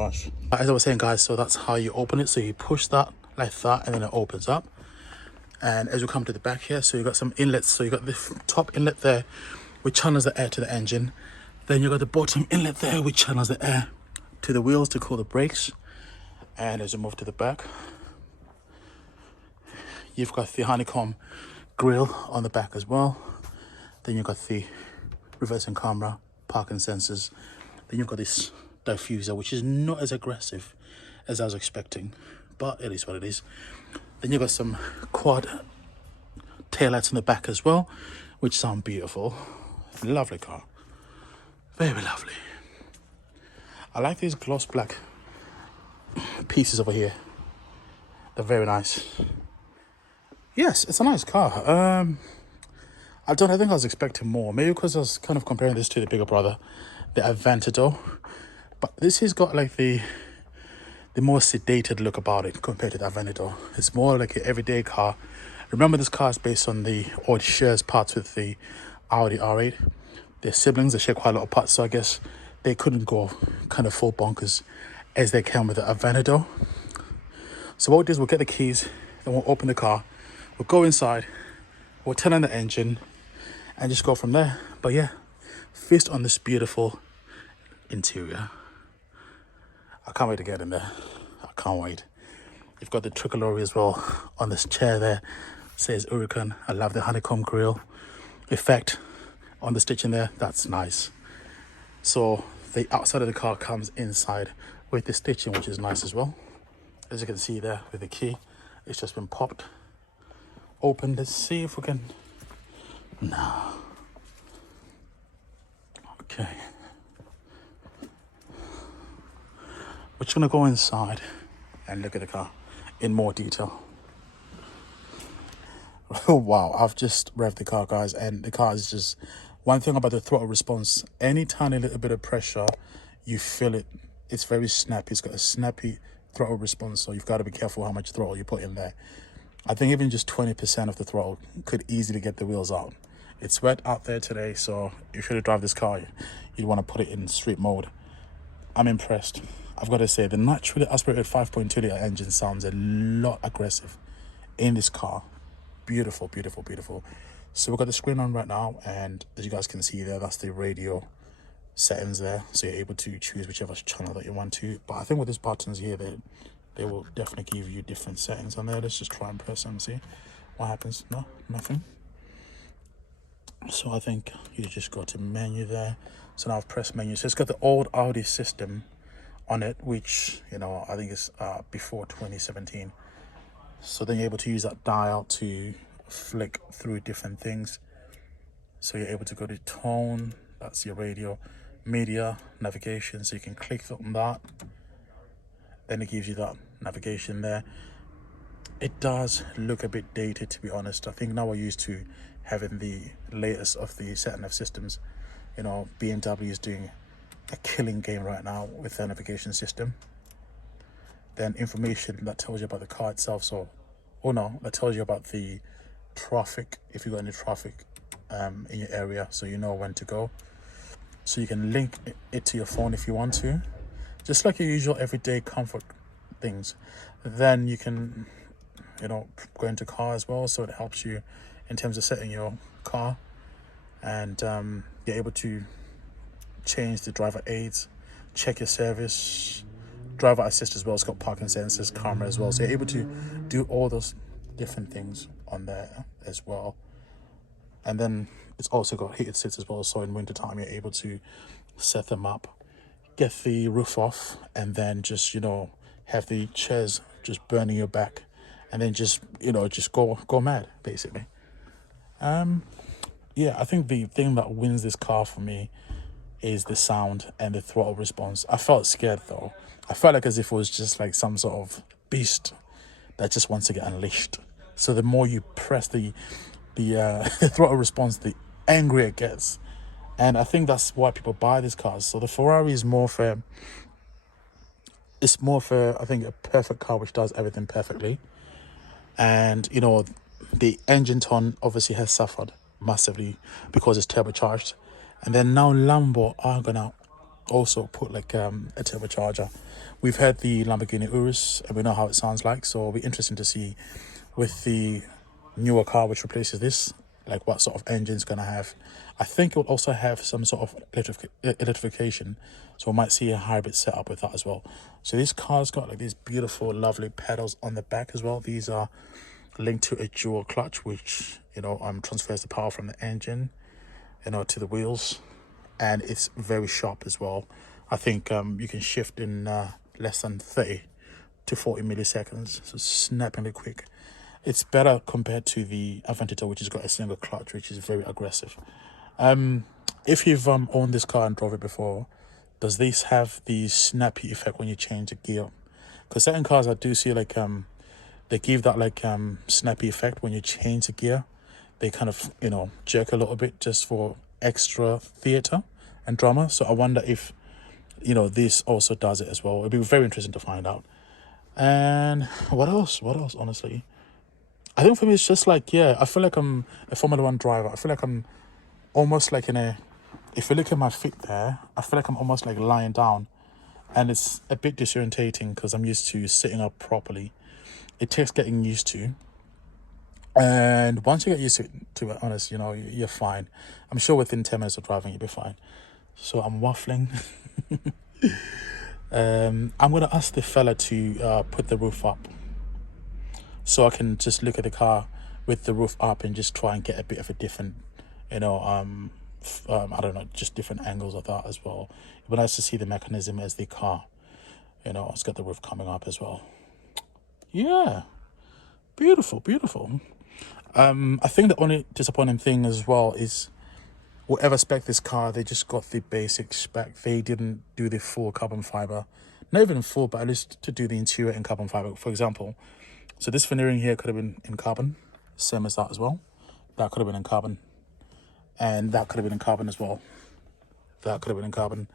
gosh. As I was saying, guys, so that's how you open it. So you push that like that, and then it opens up. And as you come to the back here, so you got some inlets. So you got the top inlet there, which channels the air to the engine. Then you got the bottom inlet there, which channels the air to the wheels to cool the brakes. And as you move to the back, you've got the honeycomb grille on the back as well. Then you've got the reversing camera, parking sensors. Then you've got this diffuser, which is not as aggressive as I was expecting, but it is what it is. Then you've got some quad taillights in the back as well, which sound beautiful. Lovely car, very lovely. I like these gloss black pieces over here. They're very nice. Yes, it's a nice car. I think I was expecting more. Maybe because I was kind of comparing this to the bigger brother, the Aventador. But this has got like the more sedated look about it compared to the Aventador. It's more like an everyday car. Remember, this car is based on or it shares parts with the Audi R8. They're siblings, they share quite a lot of parts, so I guess they couldn't go kind of full bonkers as they can with the Aventador. So what we'll do is we'll get the keys, then we'll open the car, we'll go inside, we'll turn on the engine, and just go from there. But yeah, feast on this beautiful interior. I can't wait to get in there. I can't wait. You've got the tricolor as well on this chair there. It says Huracan. I love the honeycomb grille effect on the stitching there. That's nice. So the outside of the car comes inside with the stitching, which is nice as well. As you can see there with the key, it's just been popped open. Let's see if we can. No. Okay. We're just gonna go inside and look at the car in more detail. Oh wow, I've just revved the car, guys, and the car is just, one thing about the throttle response, any tiny little bit of pressure, you feel it. It's very snappy. It's got a snappy throttle response, so you've got to be careful how much throttle you put in there. I think even just 20% of the throttle could easily get the wheels out. It's wet out there today, so if you were to drive this car, you'd want to put it in street mode. I'm impressed. I've got to say, the naturally aspirated 5.2 litre engine sounds a lot aggressive in this car. Beautiful, beautiful, beautiful. So we've got the screen on right now, and as you guys can see there, that's the radio settings there. So you're able to choose whichever channel that you want to. But I think with these buttons here, they will definitely give you different settings on there. Let's just try and press them and see what happens. No, nothing. So I think you just go to menu there. So now I've pressed menu. So it's got the old Audi system on it, which, you know, I think is before 2017. So then you're able to use that dial to flick through different things. So you're able to go to tone, that's your radio, media, navigation, so you can click on that. Then it gives you that navigation there. It does look a bit dated, to be honest. I think now we're used to having the latest of the sat-nav systems. You know, BMW is doing a killing game right now with their navigation system. Then information that tells you about the car itself. So, oh no, that tells you about the traffic, if you got any traffic in your area, so you know when to go. So you can link it to your phone if you want to, just like your usual everyday comfort things. Then you can, you know, go into car as well, so it helps you in terms of setting your car, and you're able to change the driver aids, check your service, driver assist as well. It's got parking sensors, camera as well, so you're able to do all those different things on there as well. And then it's also got heated seats as well, so in winter time you're able to set them up, get the roof off, and then just, you know, have the chairs just burning your back, and then just, you know, just go mad basically. Yeah, I think the thing that wins this car for me is the sound and the throttle response. I felt scared though. I felt like as if it was just like some sort of beast that just wants to get unleashed. So the more you press the throttle response, the angrier it gets. And I think that's why people buy these cars. So the Ferrari is more for, I think, a perfect car which does everything perfectly. And, you know, the engine tone obviously has suffered massively because it's turbocharged. And then now Lambo are gonna also put like a turbocharger. We've had the Lamborghini Urus and we know how it sounds like, so it'll be interesting to see with the newer car which replaces this, like what sort of engine it's going to have. I think it will also have some sort of electrification, so we might see a hybrid setup with that as well. So this car's got like these beautiful lovely pedals on the back as well. These are linked to a dual clutch, which transfers the power from the engine to the wheels, and it's very sharp as well. I think you can shift in less than 30 to 40 milliseconds, so snappingly quick. It's better compared to the Aventador, which has got a single clutch, which is very aggressive. If you've owned this car and drove it before, does this have the snappy effect when you change the gear? Because certain cars I do see like they give that like snappy effect when you change the gear. They kind of jerk a little bit just for extra theater and drama. So I wonder if this also does it as well. It'd be very interesting to find out. And what else honestly, I think for me it's just like, I feel like I'm a Formula One driver. I feel like I'm almost like if you look at my feet there, I feel like I'm almost like lying down, and it's a bit disorientating because I'm used to sitting up properly. It takes getting used to, and once you get used to it, honest, you're fine. I'm sure within 10 minutes of driving you'll be fine. So I'm waffling. I'm gonna ask the fella to put the roof up, so I can just look at the car with the roof up and just try and get a bit of a different, I don't know, just different angles of that as well. It'd be nice to see the mechanism as the car, it's got the roof coming up as well. Yeah, beautiful. I think the only disappointing thing as well is whatever spec this car, they just got the basic spec. They didn't do the full carbon fiber, not even full, but at least to do the interior in carbon fiber. For example, so this veneering here could have been in carbon, same as that as well. That could have been in carbon, and that could have been in carbon as well. That could have been in carbon,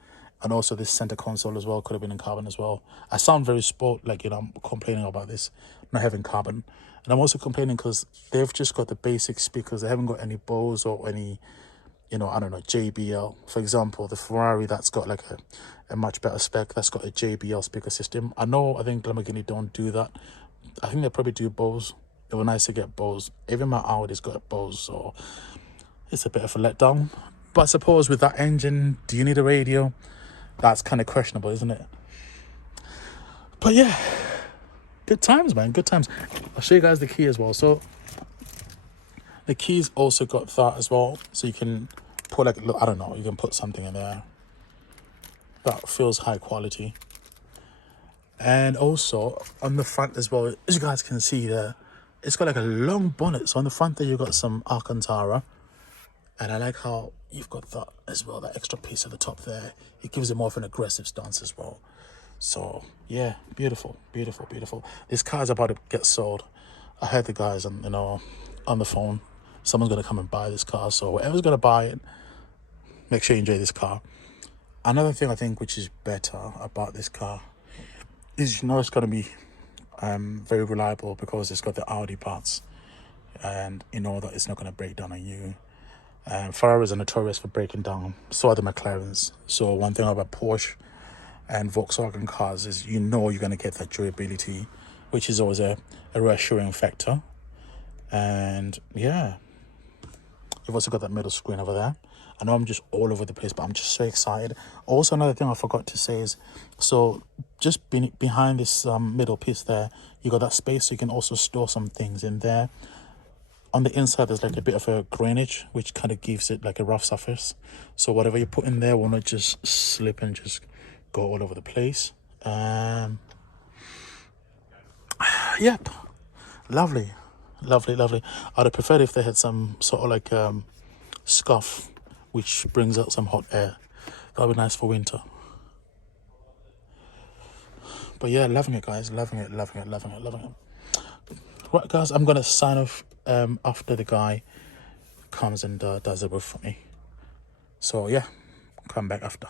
and also this center console as well could have been in carbon as well. I sound very sport, like I'm complaining about this not having carbon, and I'm also complaining because they've just got the basic speakers. They haven't got any Bose or any I don't know, JBL. For example, the Ferrari that's got like a much better spec, that's got a JBL speaker system. I think Lamborghini don't do that. I think they probably do Bose. It was nice to get Bose. Even my Audi's got a Bose, so it's a bit of a letdown. But I suppose with that engine, do you need a radio? That's kind of questionable, isn't it? But yeah, good times, man, good times. I'll show you guys the key as well. So the keys also got that as well, so you can put like, I don't know, you can put something in there that feels high quality. And also on the front as well, as you guys can see there, it's got like a long bonnet. So on the front there, you've got some Alcantara, and I like how you've got that as well, that extra piece at the top there. It gives it more of an aggressive stance as well. So yeah, beautiful. This car is about to get sold. I heard the guys on the phone, someone's going to come and buy this car. So whoever's going to buy it, make sure you enjoy this car. Another thing I think which is better about this car is it's going to be very reliable because it's got the Audi parts, and that it's not going to break down on you. Ferraris are notorious for breaking down, so are the McLarens. So one thing about Porsche and Volkswagen cars is you're going to get that durability, which is always a reassuring factor. And yeah, you've also got that middle screen over there. I know I'm just all over the place, but I'm just so excited. Also, another thing I forgot to say is, so just behind this middle piece there, you got that space, so you can also store some things in there. On the inside, there's like a bit of a grainage, which kind of gives it like a rough surface. So whatever you put in there will not just slip and just go all over the place. Yep, lovely. I'd have preferred if they had some sort of like scuff which brings out some hot air. That would be nice for winter. But yeah, loving it, guys. Loving it. Right, guys, I'm gonna sign off after the guy comes and does the roof for me. So yeah, come back after.